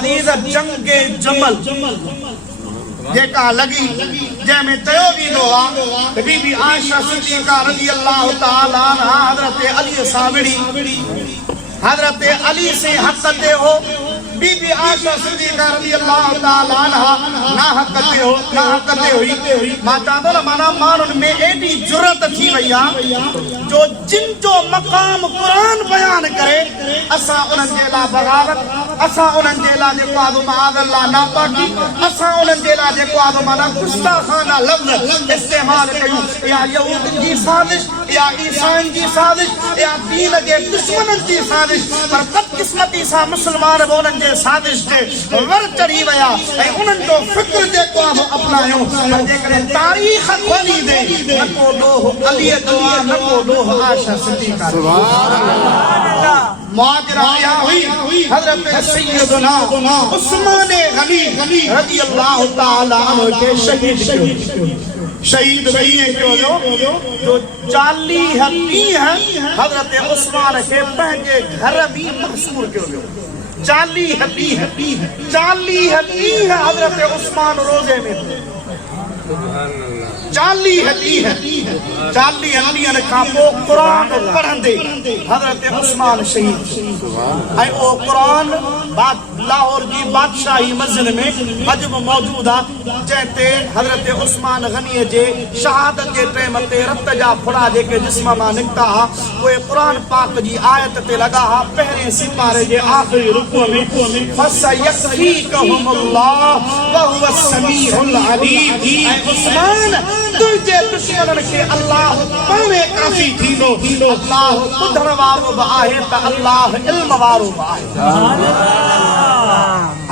जंगे जमल जेका लगी जैमें तयो वींदो आहे बीबी आयशा सिद्दीक़ा रज़ी अल्लाह ताला अन्हा हज़रत अली सावड़ी हज़रत अली से हक़ ते हो बीबी आयशा सिद्दीक़ा रज़ी अल्लाह ताला अन्हा ना हक़ ते हुई मां चाहतो ना माना माण्हुनि में एडी जुरत थी वई आहे जो जिन जो मक़ाम क़ुरान बयान करे असां उन्हनि जे लाइ बग़ावत असां उन्हनि जे लाइ जेको आहे माअज़ल्लाह नापाकी असां उन्हनि जे लाइ जेको आहे माना गुस्ताखाना लफ़्ज़ इस्तेमाल कयूं या यहूदियुनि जी साज़िश या ईसाइनि जी साज़िश या दीन जे दुश्मननि जी साज़िश पर बदकिस्मती सां मुस्लमान बि उन्हनि जे साज़िश ते वर चढ़ी विया ऐं उन्हनि जो फ़िक्र जेको आहे अपनायूं पर जेकॾहिं तारीख़ खोली ॾे न को ॾोह अलीअ जो आहे न को ॾोह आयशा सिद्दीक़ा मुहाजिरा आया हुई हज़रत सैयदना उस्मान गनी रज़ी अल्लाह ताला अन्हु के शहीद वही जो 40 ॾींहं हज़रत उस्मान के पंहिंजे घर में महसूर कयो वियो 40 ॾींहं हज़रत उस्मान रोज़े में 40 ॾींहनि खां पोइ क़ुरान पढ़ंदे हज़रत उस्मान शहीद ऐं उहो क़ुरान लाहौर जी बादशाही मस्जिद में अॼु बि मौजूद आहे जंहिं ते हज़रत उस्मान गनीअ जे शहादत जे टाइम ते रत जा फुड़ा जेके जिस्म मां निकिता हुआ उहे क़ुरान पाक जी आयत ते लॻा हुआ पहिरें सिपारे जे आख़िरी रुकू में फसयकफ़ीकहुमुल्लाह वहुव समीउल अलीम ऐं उस्मान तुंहिंजे दुश्मननि खे अल्लाह पाणे काफ़ी थींदो अल्लाह ॿुधण वारो बि आहे त अल्लाह इल्म वारो बि आहे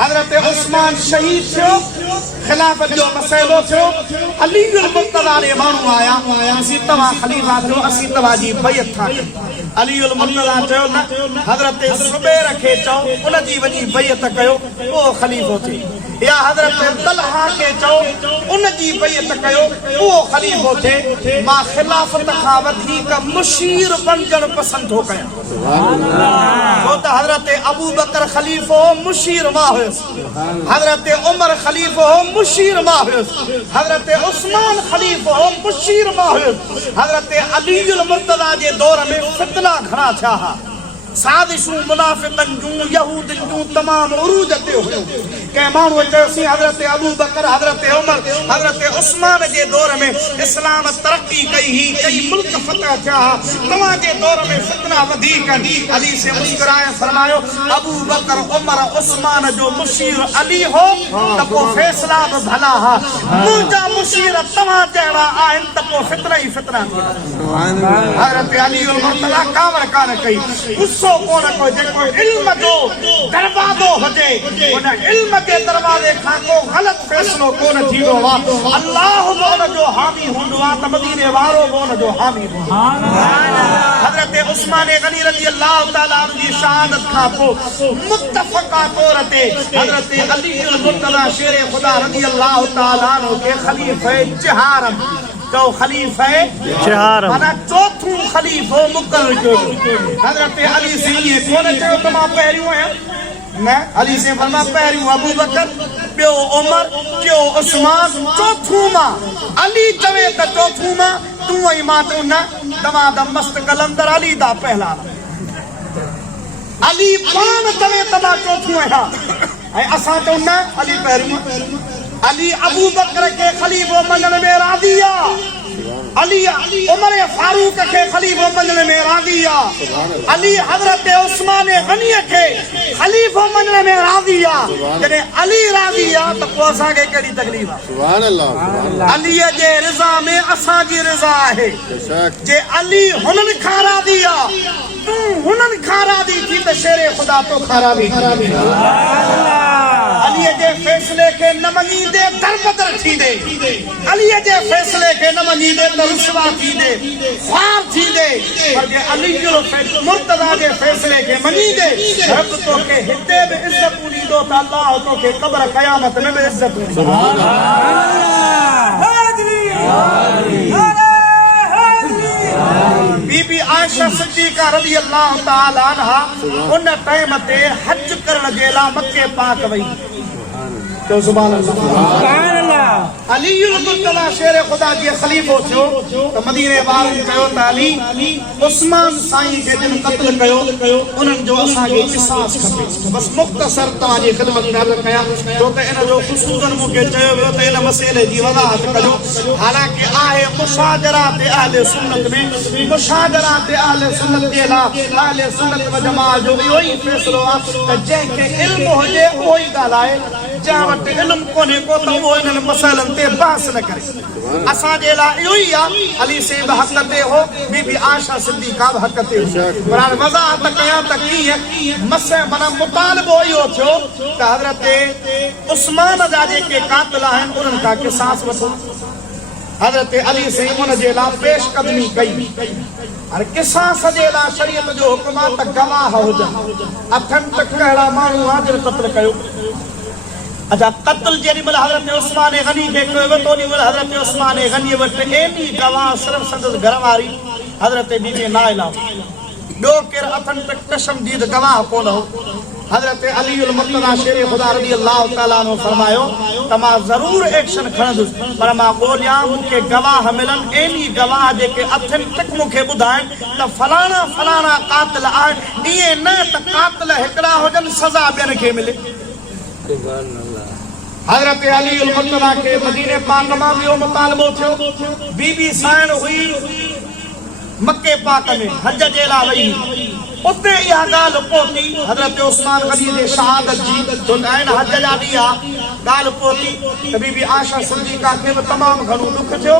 हज़रत उस्मान शहीद थियो खिलाफत जो मसइलो थियो अली मुर्तज़ा ने माण्हू आया असीं तव्हां ख़लीफ़ा थियो असीं तव्हांजी बैत था अली मुर्तज़ा चयो न हज़रत ज़ुबैर खे चओ उन जी वञी बैत कयो उहो ख़लीफ़ो थिए या हज़रत तलहा के चओ उन जी बैत कयो उहो ख़लीफ़ो थिए मां खिलाफत खां वधीक मुशीर बणजण पसंदि थो कयां छो त हज़रत अबू बकर ख़लीफ़ो मुशीर मां हुयुसि हज़रत उमर ख़लीफ़ो मुशीर मां हुयुसि हज़रत उस्मान ख़लीफ़ो मुशीर मां हुयुसि हज़रत अली मुर्तज़ा जे दौर में फितना घणा थिया हुआ साज़िशूं मुनाफ़िक़नि जूं यहूदियुनि जूं तमामु उरूज ते हुयूं कंहिं माण्हूअ चयोसीं हज़रत अबू बकर हज़रत उमर हज़रत उस्मान जे दौर में इस्लाम तरक़ी कई ही कई मुल्क फतह थिया तव्हांजे दौर में फितना वधीक अली से मुस्कुराए फरमायो अबू बकर उमर उस्मान जो मुशीर अली हो त पोइ फ़ैसिला बि भला हा मुंहिंजा मुशीर तव्हां जहिड़ा आहिनि त पोइ फितना ई फितना थी हज़रत अली मुर्तज़ा कावर कान कई कोन को जेको इल्म जो दरवाज़ो हुजे उन इल्म के दरवाज़े खां को ग़लत फ़ैसिलो कोन थींदो आहे अल्लाह बि उन जो हामी हूंदो आहे त मदीने वारो बि उन जो हामी हूंदो हज़रत उस्मान गनी रज़ी अल्लाह ताला अन्हु जी शहादत खां पोइ मुत्तफ़क़ा तौर ते हज़रत अली मुर्तज़ा शेर ख़ुदा रज़ी अल्लाह ताला अन्हु के ख़लीफ़े जहारम तो खलीफा माना चौथों खलीफो मुकर्रर कयो हज़रत अली से ये कोन चयो त मां पहिरियों आहियां न अली से फरमा पहिरियों अबू बकर ॿियो उमर टियों उस्मान चौथों मां अली चवे त चौथों मां तूं ऐं मां चऊं न तव्हां द मस्त कलंदर अली दा पहला अली पाण चवे त मां चौथों आहियां ऐं असां चऊं न अली पहिरियों अली अबू बकर के खलीफो मञण में राज़ी आहे अली उमर फारूक के खलीफो मञण में राज़ी आहे अली हज़रत उस्मान गनी के खलीफो मञण में राज़ी आहे जॾहिं अली राज़ी आहे त पोइ असांखे कहिड़ी तकलीफ़ आहे सुभान अल्लाह अलीअ जे रिज़ा में असांजी रिज़ा आहे जे अली हुननि खां राज़ी आहे तूं हुननि खां राज़ी थी त शेर ख़ुदा तो खां राज़ी अलीअ जे फ़ैसिले खे न मञींदे दरबदर थी दे अलीअ जे फ़ैसिले खे न मञींदे त रुसवा थी दे ख़्वार थी दे पर जे अली मुर्तज़ा जे फ़ैसिले खे मञींदे रब तोखे हिते बि इज़त ॾींदो त अल्लाह तोखे क़ब्र क़यामत में बि इज़त ॾींदो बीबी आयशा सिद्दीका रज़ी अल्लाह ताला अन्हा उन टाइम ते हज करण जे लाइ मके पाक वई तो सुभान अल्लाह अलीउल मुर्तज़ा शेर खुदा जी खलीफो थियो त मदीने वारनि कयो त अली उस्मान साईं खे जिन क़त्ल कयो उन्हनि जो असांखे क़िसास खपे बस मुख़्तसर तव्हांजी ख़िदमत में अर्ज़ कयां छो त इन जो ख़ुसूसन मूंखे चयो वियो त इन मसइले जी वज़ाहत कजो हालांकि आहे मुशाजरात अहले सुन्नत में मुशाजरात अहले सुन्नत जे लाइ अहले सुन्नत व जमाअत जो इहो ई फ़ैसिलो आहे त जंहिंखे इल्मु हुजे उहो ई ॻाल्हाए जंहिं वटि इल्मु कोन्हे को त उहो इन्हनि मसइलनि ते बहस न करे असांजे लाइ इहो ई आहे अली से बि हक़ ते हो बीबी आयशा सिद्दीका बि हक़ ते हो पर हाणे वज़ाहत कयां त कीअं माना मुतालबो इहो थियो त हज़रत उस्मान जा जेके क़ातिल आहिनि उन्हनि खां क़िसास वठो हज़रत अली से उन जे लाइ पेशकदमी कई हाणे क़िसास जे लाइ शरीयत जो हुकुम आहे त गवाह हुजनि अथनि त कहिड़ा माण्हू आहे जिन क़त्ल कयो अच्छा क़त्ल जेॾी महिल हज़रत उस्मान गनी खे कयो वियो त ओॾी महिल हज़रत उस्मान गनी वटि एॾी गवाह सिर्फ़ु संदसि घरवारी हज़रत बीबी नाइला ॿियो केरु अथनि त कशमदीद गवाह कोन हो हज़रत अलीउल मुर्तज़ा शेर खुदा रज़ी अल्लाह ताला अन्हु फरमायो त मां ज़रूर एक्शन खणंदुसि पर मां ॻोल्हियां मूंखे गवाह मिलनि एॾी गवाह जेके अथनि तक मूंखे ॿुधाइनि त फलाणा फलाणा क़ातिल आहिनि ईअं न त क़ातिल हिकिड़ा हुजनि सज़ा ॿियनि खे मिले हज़रत अलीउल मुर्तज़ा के मदीने पाक मां इहो मुतालबो थियो बीबी साइण हुई मके पाक में हज जे लाइ वई उते इहा ॻाल्हि पहुती हज़रत उस्मान गनी जे शहादत जी जो आहिनि हज जा ॾींहं ॻाल्हि पहुती त बीबी आयशा सिद्दीका खे बि तमामु घणो दुख थियो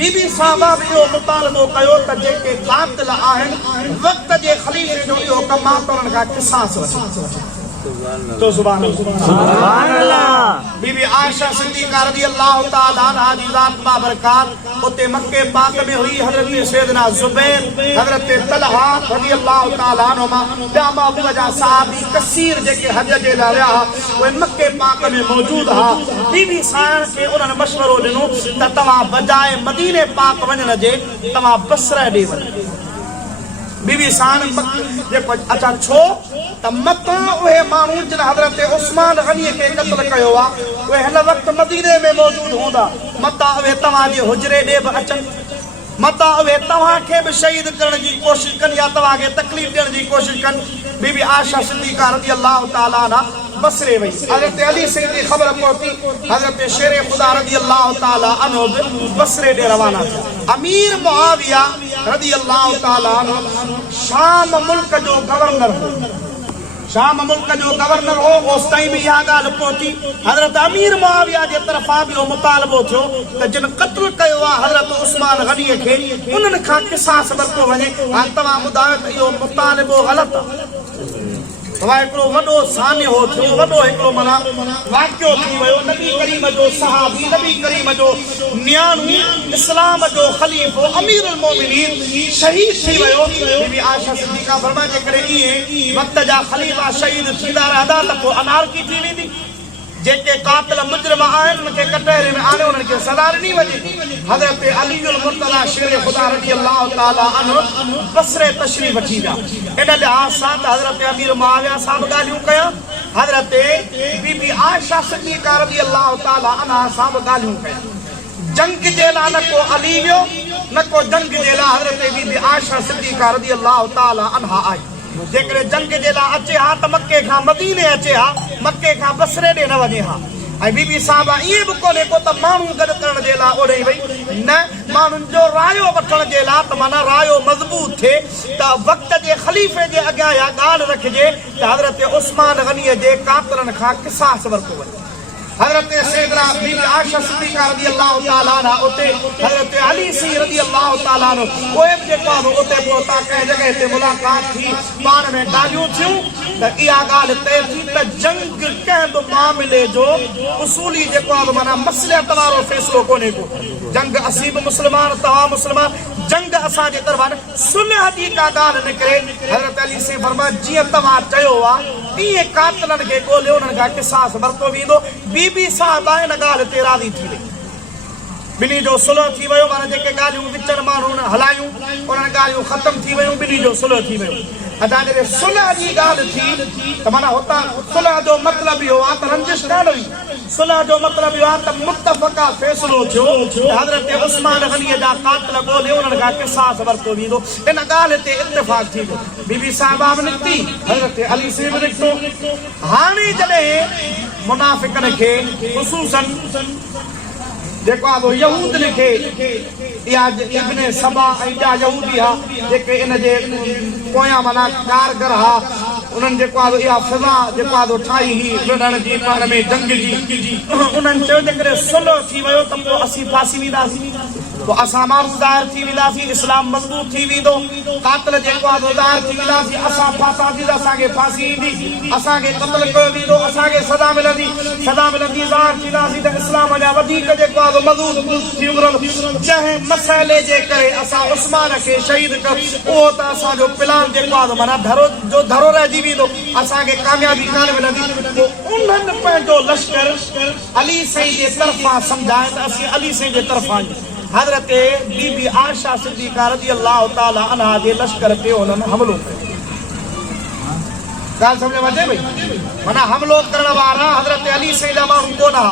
बीबी साहबा बि इहो मुतालबो कयो त जेके क़ातिल आहिनि वक़्त जे ख़लीफ़े जो इहो कमु आहे त उन्हनि खां क़िसास वठे तो सुभान अल्लाह बीबी आयशा सिद्दीका रज़ी अल्लाह ताला अन्हा जी ज़ात बाबरकात उते मक्के पाक में हुई हज़रत सैयदना ज़ुबैर हज़रत तलहा रज़ी अल्लाह ताला अन्हुमा ॿिया महबूब जा सहाबी कसीर जेके हज जे लाइ विया उहे मक्के पाक में मौजूद हा बीबी साइण खे उन्हनि मशवरो ॾिनो त तव्हां बजाए मदीने पाक वञण जे तव्हां बसरा ॾे वञो बीबी साइण जेको अच्छा छो त मतां उहे माण्हू जिन हज़रत उस्मान गनी खे क़त्ल कयो आहे उहे हिन वक़्तु मदीने में मौजूद हूंदा मतां उहे तव्हांजे हुजरे ॾे बि अचनि मतां उहे तव्हांखे बि शहीद करण जी कोशिशि कनि या तव्हांखे तकलीफ़ ॾियण जी कोशिशि कनि बीबी आयशा सिद्दीका रज़ी अल्लाह ताला अन्हा बसरे वई हज़रत अली से जी ख़बर पहुती हज़रत शेर खुदा रज़ी अल्लाह ताला अन्हु बि बसरे ॾे रवाना थिया अमीर मुआविया रज़ी अल्लाह ताला अन्हु शाम मुल्क जो गवर्नर हो शाम मुल्क जो गवर्नर हो उस टाइम इहा ॻाल्हि पहुती हज़रत अमीर मुआविया जे तरफ़ां बि मुतालबो थियो त जिन क़त्ल कयो आहे हज़रत उस्मान गनीअ खे उन्हनि खां क़िसास वरितो वञे हाणे तव्हां ॿुधायो त इहो मुतालबो ग़लति आहे तव्हां हिकिड़ो वॾो सान्हो थियो वॾो हिकिड़ो माना वाक़ियो थी वियो नबी करीम जो सहाबी नबी करीम जो न्याणू इस्लाम जो ख़लीफ़ो अमीरुल मोमिनीन शहीद थी वियो बीबी आयशा सिद्दीका फरमाए जेकॾहिं इएं वक़्त जा ख़लीफ़ा शहीद थींदा रहंदा त पोइ अनारकी थी वेंदी जेके क़ातिल मुजरिम आहिनि उनखे कटहरे में आणे उन्हनि खे सज़ा ॾिनी वञे हज़रत अलीउल मुर्तज़ा शेर खुदा रज़ी अल्लाह ताला अन्हु बसरे तशरीफ़ वठी विया इन लिहाज़ सां त हज़रत अमीर मुआविया साहब ॻाल्हियूं कया हज़रत बीबी आयशा सिद्दीका रज़ी अल्लाह ताला अन्हा साहब ॻाल्हियूं कया जंग जे लाइ न को अली वियो न को जंग जे लाइ हज़रत बीबी आयशा सिद्दीका रज़ी अल्लाह ताला अन्हा आई जेकॾहिं जंग जे लाइ अचे हा त मके खां मदीने अचे हा मके खां बसरे ॾे न वञे हा ऐं बीबी साहबा ईअं बि कोन्हे को त माण्हू गॾु करण जे लाइ ओॾे वई न माण्हुनि जो रायो वठण जे लाइ त माना रायो मज़बूत थिए त वक़्त जे ख़लीफ़े जे अॻियां इहा ॻाल्हि रखिजे त हज़रत उस्मान गनीअ जे क़ातिलनि खां क़िसास वरितो वञे हज़रत सैयदना बीबी आयशा सिद्दीका रज़ी अल्लाह ताला अन्हा उते हज़रत अली सी रज़ी अल्लाह ताला अन्हु उहे बि जेको आहे उते पहुता कंहिं जॻह ते मुलाक़ात थी पाण में ॻाल्हियूं थियूं त इहा ॻाल्हि तइ थी त जंग कंहिं बि मामले जो उसूली जेको आहे माना मसलियत वारो फ़ैसिलो कोन्हे को जंग असीं बि मुस्लमान तव्हां मुस्लमान जंग असांजे तरफ़ां सुलह जी का ॻाल्हि निकिरे हज़रत अली से फरमाए जीअं तव्हां चयो आहे तीअं क़ातिलनि खे ॻोल्हियो उन्हनि खां क़िसास वरितो वेंदो बीबी साहबा इन ॻाल्हि ते राज़ी थी वई बिनी जो सुलह थी वियो माना जेके ॻाल्हियूं विचर माण्हू हलायूं उन्हनि ॻाल्हियूं ख़तम थी वियूं बिनी जो सुलह थी वियो अदा जॾहिं सुलह जी ॻाल्हि थी त माना हुतां सुलह जो मतिलबु इहो आहे त रंजिश कान हुई सुलह जो मतिलबु इहो आहे त मुतफ़क़ा फ़ैसिलो थियो हज़रत उस्मान गनीअ जा क़ातिल ॻोल्हे उन्हनि खां क़िसास वरितो वेंदो इन ॻाल्हि ते इत्तिफ़ाक़ थी वियो बीबी साहिबा बि निकिती हज़रत अली से बि निकितो हाणे जॾहिं मुनाफ़िक़नि खे ख़ुसूसन जेको आहे यहूद लिखे इहा इब्न सबा ऐं ॿिया यहूदी हा जेके इन जे पोयां माना कारगर हा उन्हनि जेको आहे इहा फिज़ा जेको आहे ठाही हुई विढ़ण जी पाण में जंग जी उन्हनि चयो जेकॾहिं सुलह थी वियो त पोइ असीं फासी वेंदासीं पोइ असां माण्हू ज़ाहिर थी वेंदासीं इस्लाम मज़बूत थी वेंदो क़ातिल जेको आहे ज़ाहिर थी वेंदासीं असां फासासीं त असांखे फासी ईंदी असांखे क़त्ल कयो वेंदो असांखे सज़ा मिलंदी ज़ाहिर थींदासीं त इस्लाम अञा वधीक जेको आहे मज़बूत थी वञो जंहिं मसइले जे करे असां उस्मान खे शहीद कयो उहो त असांजो प्लान जेको आहे माना धरो रहिजी वेंदो असांखे कामयाबी कान मिलंदी पोइ उन्हनि पंहिंजो लश्कर अली साईं जे तरफ़ां सम्झाए त असीं अली साईं जे तरफ़ां हज़रत बीबी आयशा सिद्दीक़ा रज़ी अल्लाह ताला अन्हा जे लश्कर ते उन्हनि हमलो कयो ॻाल्हि सम्झ में अचे भई माना हमलो करण वारा हज़रत अली साईं जा माण्हू कोन हा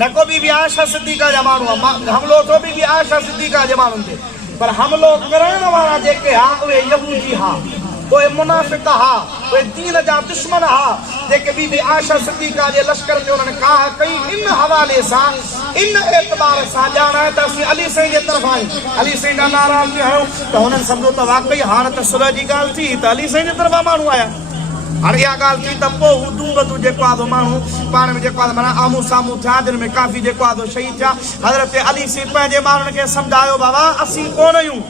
न को बीबी आयशा सिद्दीक़ा जा माण्हू हमलो थियो बीबी आयशा सिद्दीक़ा जे माण्हुनि ते पर हमलो करण वारा जेके हा उहे यहूदी हा उहे मुनाफ़िक़ हा उहे दीन जा दुश्मन हा जेके बीबी आयशा सिद्दीक़ा जे लश्कर ते उन्हनि काह कई इन हवाले सां इन एतबार सां ॼाणाए त असीं अली साईं जे तरफ़ां आहियूं अली साईं जा नारा थी हयूं त हुननि सम्झो त वाक़ई हाणे त सुलह जी ॻाल्हि थी त अली साईं जे तरफ़ां माण्हू आया हाणे इहा ॻाल्हि थी त पोइ हू दूंगतू जेको आहे माण्हू पाण में जेको आहे माना आम्हूं साम्हूं थिया जिन में काफ़ी जेको आहे शहीद थिया हज़रत अली साईं पंहिंजे माण्हुनि खे सम्झायो बाबा असीं कोन आहियूं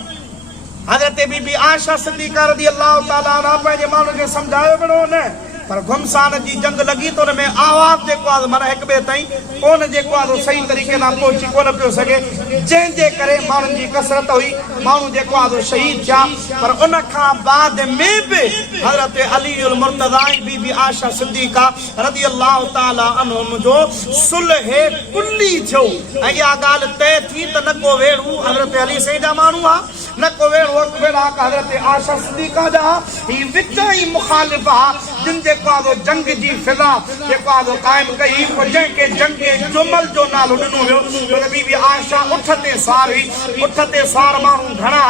हज़रत बीबी आयशा सिद्दीक़ा रज़ी अल्लाह ताला अन्हा पंहिंजे माण्हुनि खे सम्झायो वियो न पर घुमसान जी जंग लॻी त हुन में आवाज़ जेको आहे माना हिक ॿिए ताईं कोन जेको आहे सही तरीक़े सां पहुची कोन पियो सघे जंहिंजे करे माण्हुनि जी कसरत हुई माण्हू जेको आहे शहीद थिया पर उन खां बाद में बि हज़रत अली उल मुर्तज़ा बीबी आयशा सिद्दीक़ा रज़ी अल्लाह ताला अन्हुम जो सुलह कुल्ली थियो ऐं इहा ॻाल्हि तय थी त न को वेड़ू हज़रत अली साईं जा माण्हू आहे न को वेड़ा हज़रत आयशा सिद्दीक़ा जा ही विचा ई मुखालिफ़ आहे जिन जेको आहे जंग जी फिज़ा जेको आहे क़ाइमु कई पोइ जंहिंखे जंग जुमल जो नालो ॾिनो वियो बीबी आयशा उठ ते सवार हुई उठ ते सवार माण्हू घणा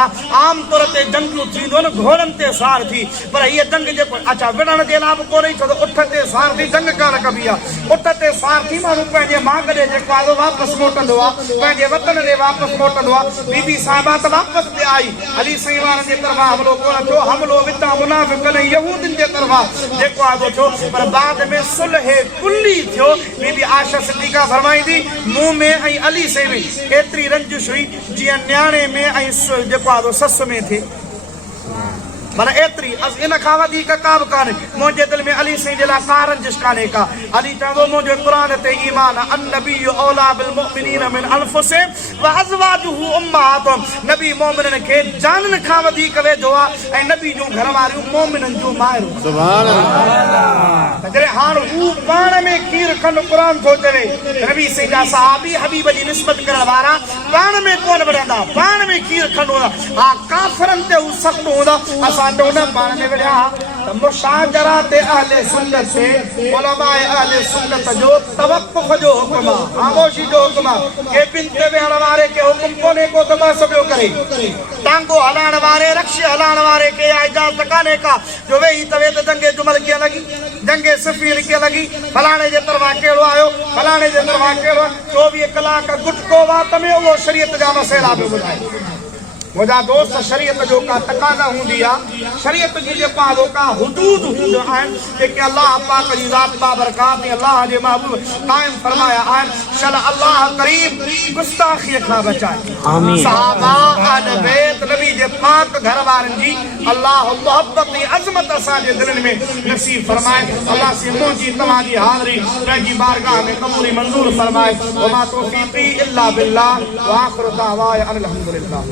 आम तौर ते जंगियूं थींदियूं आहिनि घोड़नि ते सवार थी पर हीअ जंग जेको अच्छा विढ़ण जे लाइ बि कोन्हे छो त उठ ते सवार थी जंग कान कबी आहे उठ ते सवार थी माण्हू पंहिंजे मांग ॾे जेको आहे वापसि मोटंदो आहे पंहिंजे वतन ॾे वापसि मोटंदो आहे बीबी साहिबा त वापसि ॾे आई अली साईं वारनि जे तरफ़ां हमलो कोन थियो हमलो विता मुनाफ़िक़नि यहूदियुनि जे तरफ़ां जेको आहे थियो पर बाद में सुलह कुल्ली थियो बीबी आयशा सिद्दीक़ा फरमाईंदी मूं में ऐं अली साईं में एतिरी रंजिश हुई जीअं न्याणे में ऐं जेको आहे ससु में थिए माना एतिरी इन खां वधीक का बि कान्हे मुंहिंजे दिलि में अली साईं जे लाइ का रंजिश कान्हे का अली चवंदो मुंहिंजो क़ुर ते ईमान अन्नबी औला बिल मुमिनीन मिन अनफुसिहिम व अज़वाजुहु उम्महातुहुम नबी मोमिननि खे जाननि खां वधीक वेझो आहे ऐं नबी जूं घरवारियूं मोमिननि जूं माइरूं सुभान अल्लाह जॾहिं हाणे हू पाण में खीर खंड क़ुर थो चवे नबी साईं जा सहाबी हबीब जी निस्बत करण वारा पाण में कोन विढ़ंदा पाण में खीर खंड हूंदा हा काफ़िरनि ते हू सख़्तु हूंदा असांजो न पाण में विढ़िया त मुशाजरात अहले सुन्नत से उलमाए अहले सुन्नत जो तवक़ुफ़ जो हुक्म आहे ख़ामोशी जो हुक्म आहे के बिन ते वेहण वारे के हुक्म कोन्हे को त बस पियो करे टांगो हलाइण वारे रक्शे हलाइण वारे के इजाज़त कान्हे का जो वेही तवे त जंगे जुमल कीअं लॻी जंगे सिफ़ीन कीअं लॻी फलाणे जे तरफ़ां कहिड़ो आयो फलाणे जे तरफ़ां कहिड़ो 24 कलाक गुटको वात में उहो शरीयत जा मसइला बि ॿुधाए मुंहिंजा दोस्त शरीयत जो का तकाज़ा हूंदी आहे शरीयत जी जेका का हुदूद हूंदा आहिनि जेके अल्लाह पाक जी ज़ात बाबरकात अल्लाह जे महबूब क़ाइम फरमाया आहिनि शल अल्लाह करीब गुस्ताखीअ खां बचाए आमीन सहाबा अहले बैत नबी जे पाक घर वारनि जी अल्लाह मोहब्बत ऐं अज़मत असांजे दिलनि में नसीब फरमाए अल्लाह से मुंहिंजी तव्हांजी हाज़िरी पंहिंजी बारगाह में क़बूल मंज़ूर फरमाए व मा तौफ़ीक़ी इल्ला बिल्लाह व आख़िरु दावाया अनिल हम्दुलिल्लाह।